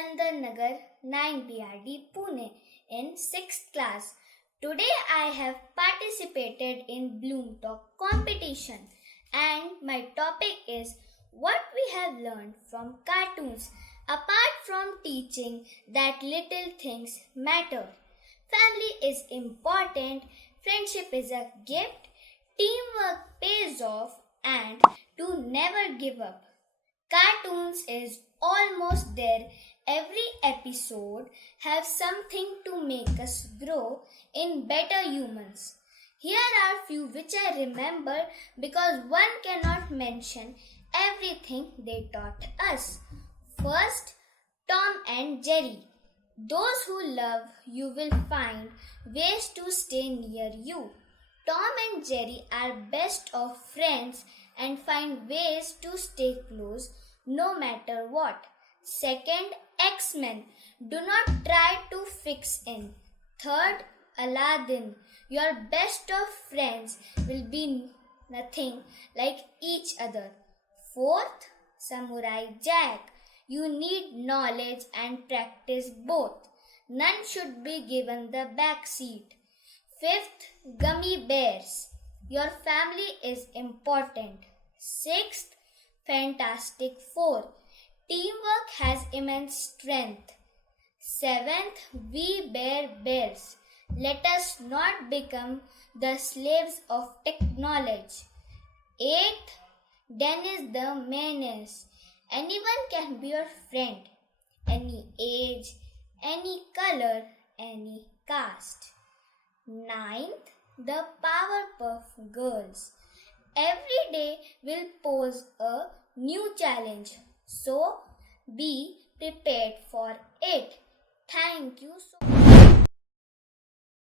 Nagar 9 BRD Pune in 6th class. Today I have participated in Bloom Talk competition and my topic is what we have learned from cartoons apart from teaching that little things matter. Family is important, friendship is a gift, teamwork pays off and to never give up. Cartoons is almost there. Every episode have something to make us grow in better humans. Here are few which I remember because one cannot mention everything they taught us. First, Tom and Jerry. Those who love you will find ways to stay near you. Tom and Jerry are best of friends and find ways to stay close no matter what. Second, X-Men. Do not try to fix in. Third, Aladdin. Your best of friends will be nothing like each other. Fourth, Samurai Jack. You need knowledge and practice both. None should be given the back seat. Fifth, Gummy Bears. Your family is important. Sixth, Fantastic Four. Teamwork has immense strength. Seventh, We Bear Bears. Let us not become the slaves of technology. Eighth, Dennis the Menace. Anyone can be your friend. Any age, any color, any caste. Ninth, the Powerpuff Girls. Every day will pose a new challenge. So, be prepared for it. Thank you so much.